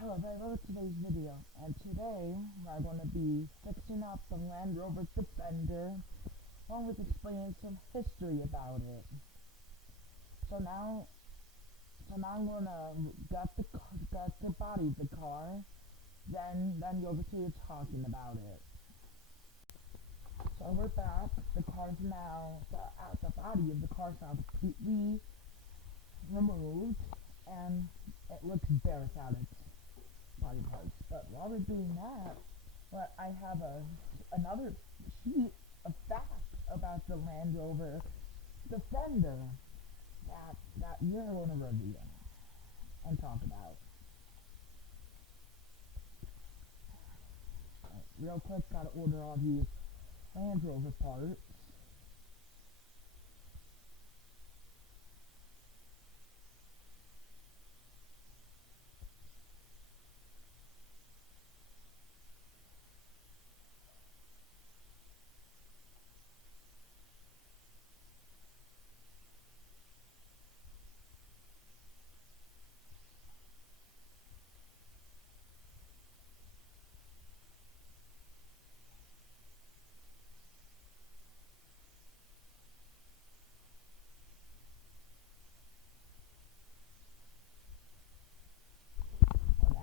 Hello, welcome to today's video, and today we're going to be fixing up the Land Rover Defender, along with explaining some history about it. So now, I'm gonna gut the body of the car, then you'll continue talking about it. So we're back. The car's now the body of the car is now completely removed, and it looks bare without its body parts. But while we're doing that, I have another sheet of facts about the Land Rover Defender that you're going to review and talk about. Real quick, gotta order all these Land Rover parts.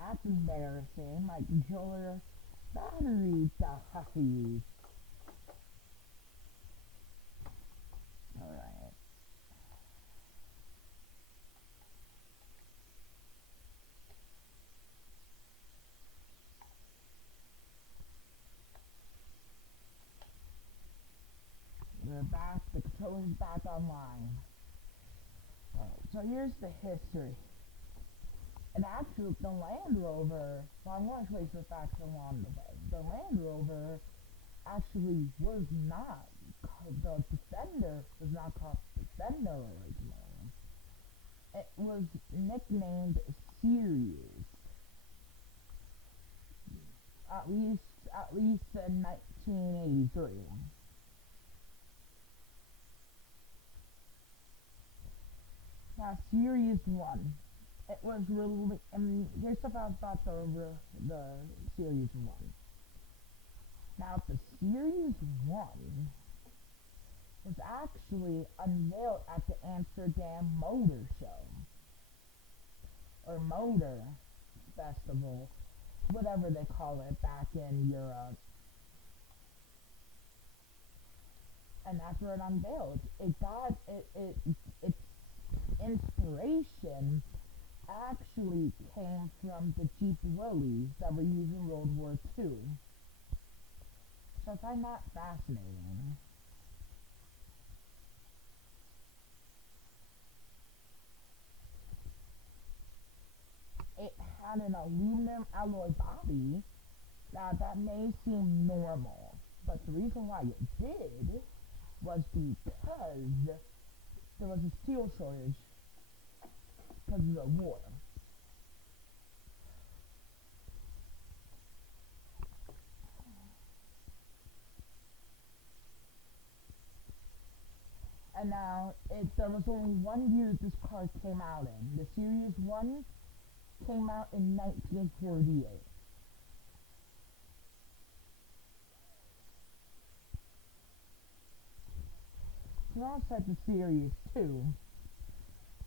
That's embarrassing. My controller battery died. Alright. We're back. The controller's back online. So here's the history. And actually, the Land Rover, well, I'm going to trace the facts along the way. The Land Rover actually was not, the Defender was not called Defender originally. It was nicknamed Sirius, at least in 1983. Now, Sirius 1. It was really, and here's about the Series 1. Now, the Series 1 was actually unveiled at the Amsterdam Motor Show, or Motor Festival, whatever they call it back in Europe. And after it unveiled, its inspiration actually came from the Jeep Willys that were used in World War II. So I find that fascinating. It had an aluminum alloy body. Now that may seem normal, but the reason why it did was because there was a steel shortage because of the war. And now, there was only 1 year this car came out in. The Series 1 came out in 1948. So now it's like the Series 2.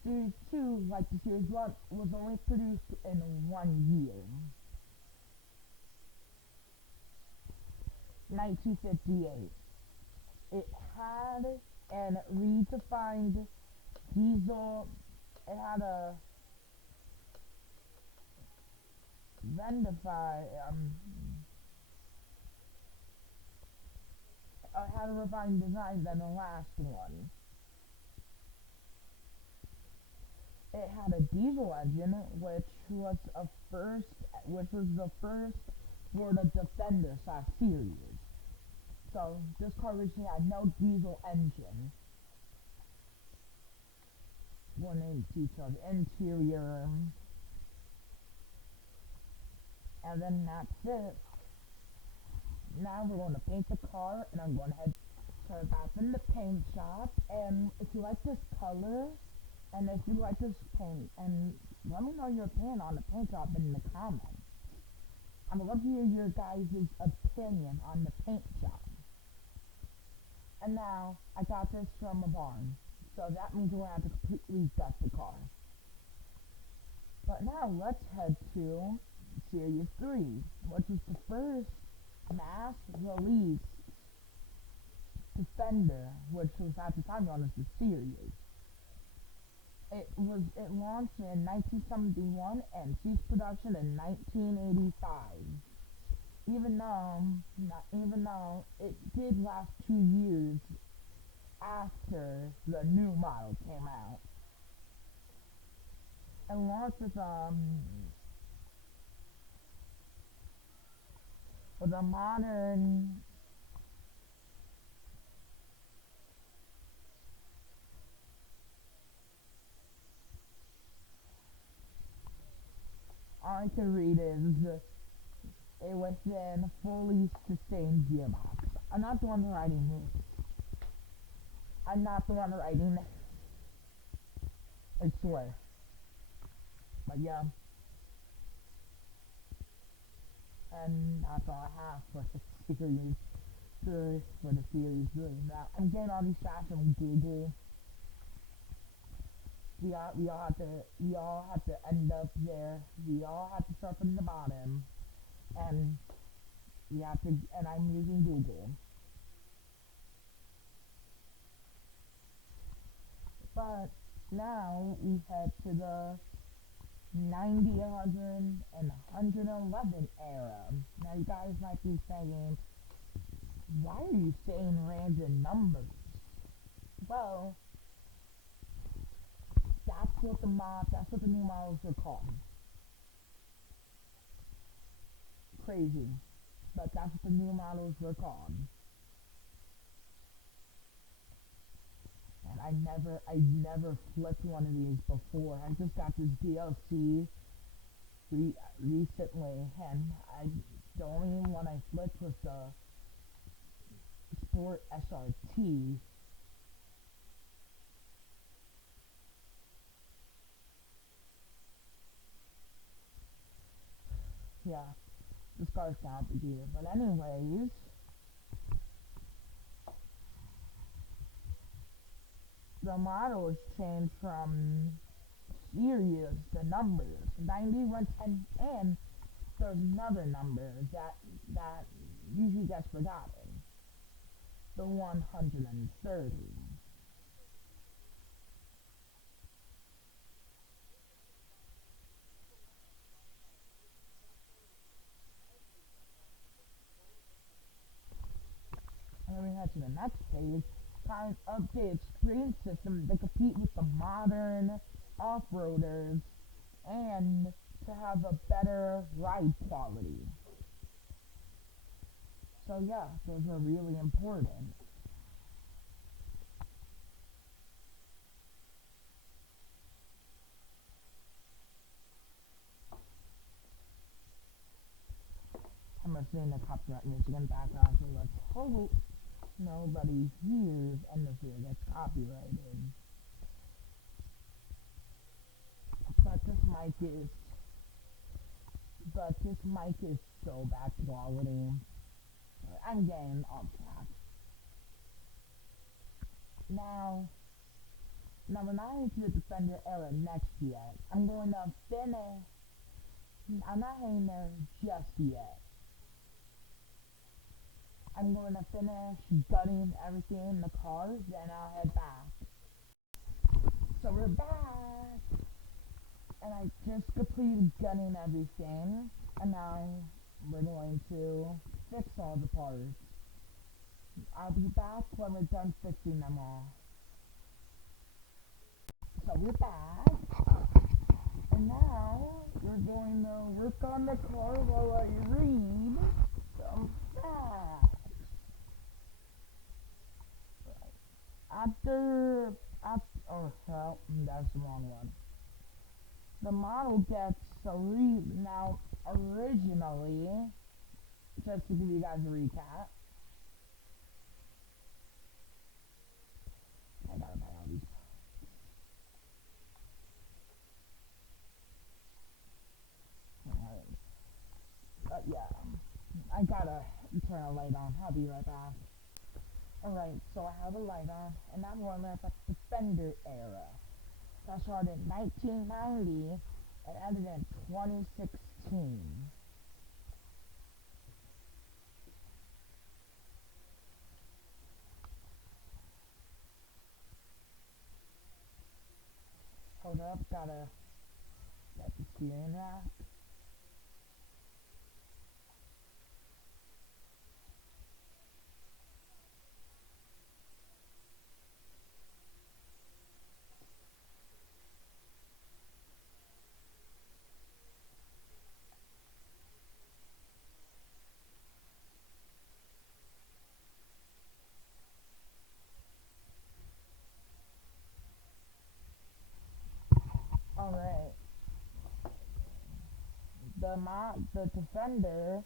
Series 2, like the Series 1, was only produced in 1 year. 1958. It had an redefined diesel. It had a it had a refined design than the last one. It had a diesel engine, which was the first for the Defender series. So this car originally had no diesel engine. One detailed interior, and then that's it. Now we're going to paint the car, and I'm going to head back in the paint shop. And if you like this color, and if you like this paint, and let me know your opinion on the paint job in the comments. I would love to hear your guys' opinion on the paint job. And now, I got this from a barn, so that means we're going to have to completely gut the car. But now, let's head to Series 3, which is the first mass release Defender, which was at the time known as the series. It launched in 1971 and ceased production in 1985. Even though it did last 2 years after the new model came out. It launched with a modern all I can read is it was in fully sustained gearbox. I'm not the one writing this. I'm not the one writing this. I swear. But yeah. And that's all I have for the series. For the series 3. Now, I'm getting all these facts from Google. We all have to end up there. We all have to start from the bottom. And I'm using Google. But now we head to the 90, 100, and 111 era. Now you guys might be saying, why are you saying random numbers? Well, that's what the new models are called. Crazy. But that's what the new models were called. And I never flipped one of these before. I just got this DLC recently, and the only one I flipped was the Sport SRT. Yeah, this car's complicated. But anyways, the models changed from series to numbers. 90, 110, and there's another number that usually gets forgotten. The 130. And then we head to the next page. Kind of updated screen system to compete with the modern off-roaders and to have a better ride quality. So yeah, those are really important. I'm listening to copyright music in the background, so let's hope nobody hears anything that gets copyrighted. But this mic is so bad quality. I'm getting off track. Now we're not into the Defender era next yet. I'm not heading there just yet. I'm going to finish gutting everything in the car, then I'll head back. So we're back! And I just completed gutting everything, and now we're going to fix all the parts. I'll be back when we're done fixing them all. So we're back, and now we're going to work on the car while I read some facts. That's the wrong one. The model gets now originally, just to give you guys a recap. I gotta buy all these. I gotta turn a light on. I'll be right back. Alright, so I have a light on, and I'm going to about the Fender era. That started in 1990 and ended in 2016. Hold up, gotta get the steering rack. Alright, the Defender,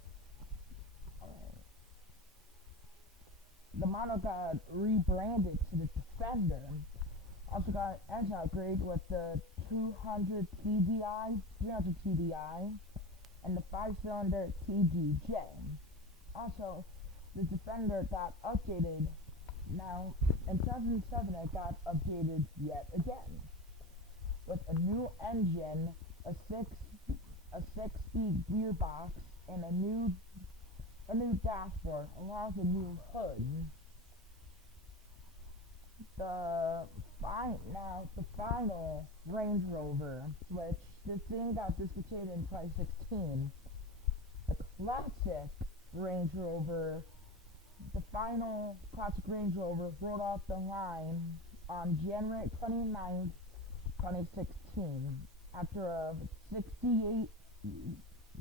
the model got rebranded to the Defender. Also got an engine upgrade with the 200 TDI, 300 TDI, and the 5-cylinder TDJ. Also, the Defender got updated. Now, in 2007, it got updated yet again with a new engine, a six-speed gearbox, and a new dashboard, along with a new hood. The final Range Rover, which this thing got discontinued in 2016, the classic Range Rover, the final classic Range Rover rolled off the line on January 29th, 2016, after 68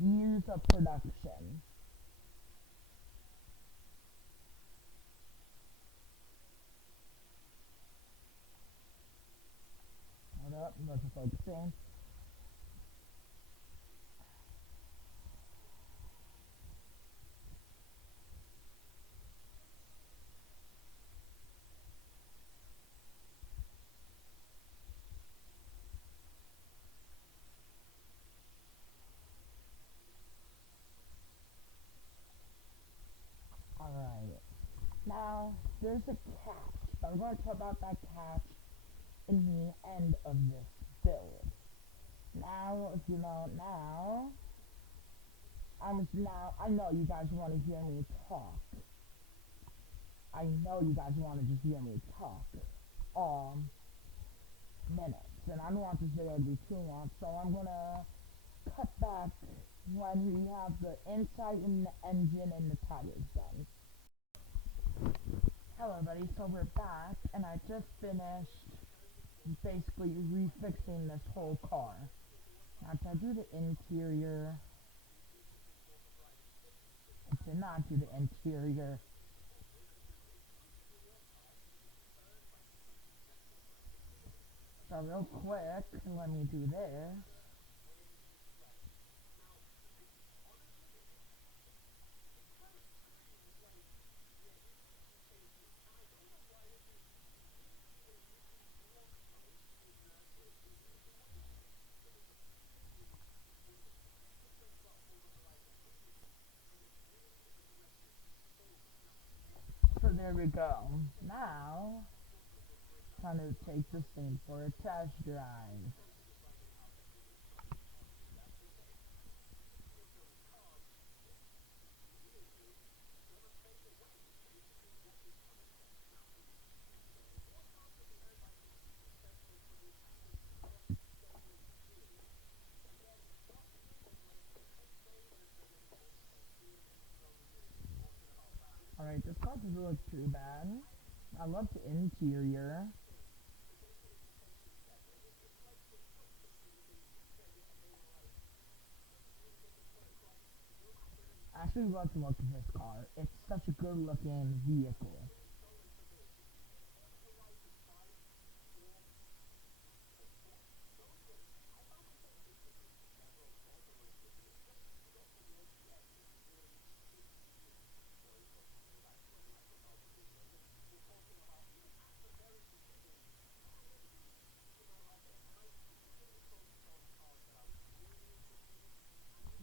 years of production. Hold up, I'm looking focusing. Alright. Now, there's a catch, but I'm going to talk about that catch in the end of this build. Now, if you know I know you guys want to hear me talk. I know you guys want to just hear me talk all minutes, and I don't want this video to be too long, so I'm gonna cut back when we have the inside and the engine and the tires done. Hello everybody, so we're back, and I just finished basically refixing this whole car. Now to do the interior, I did not do the interior. So real quick, let me do this. So there we go. Now, time to take this thing for a test drive. Alright, this car doesn't look too bad. I love the interior. I actually love the look of this car. It's such a good looking vehicle.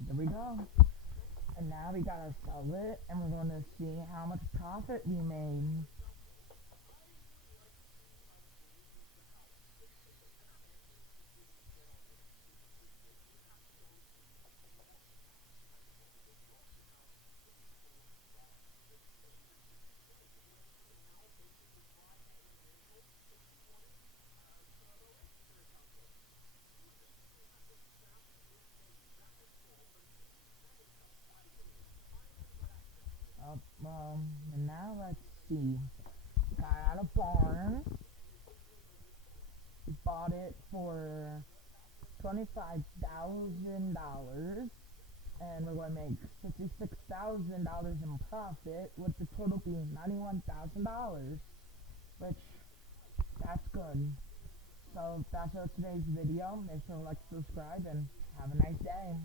There we go. And now we gotta sell it, and we're gonna see how much profit we made. And now let's see. Got a barn. We bought it for $25,000, and we're going to make $56,000 in profit, with the total being $91,000, which that's good. So that's our today's video. Make sure to like, subscribe, and have a nice day.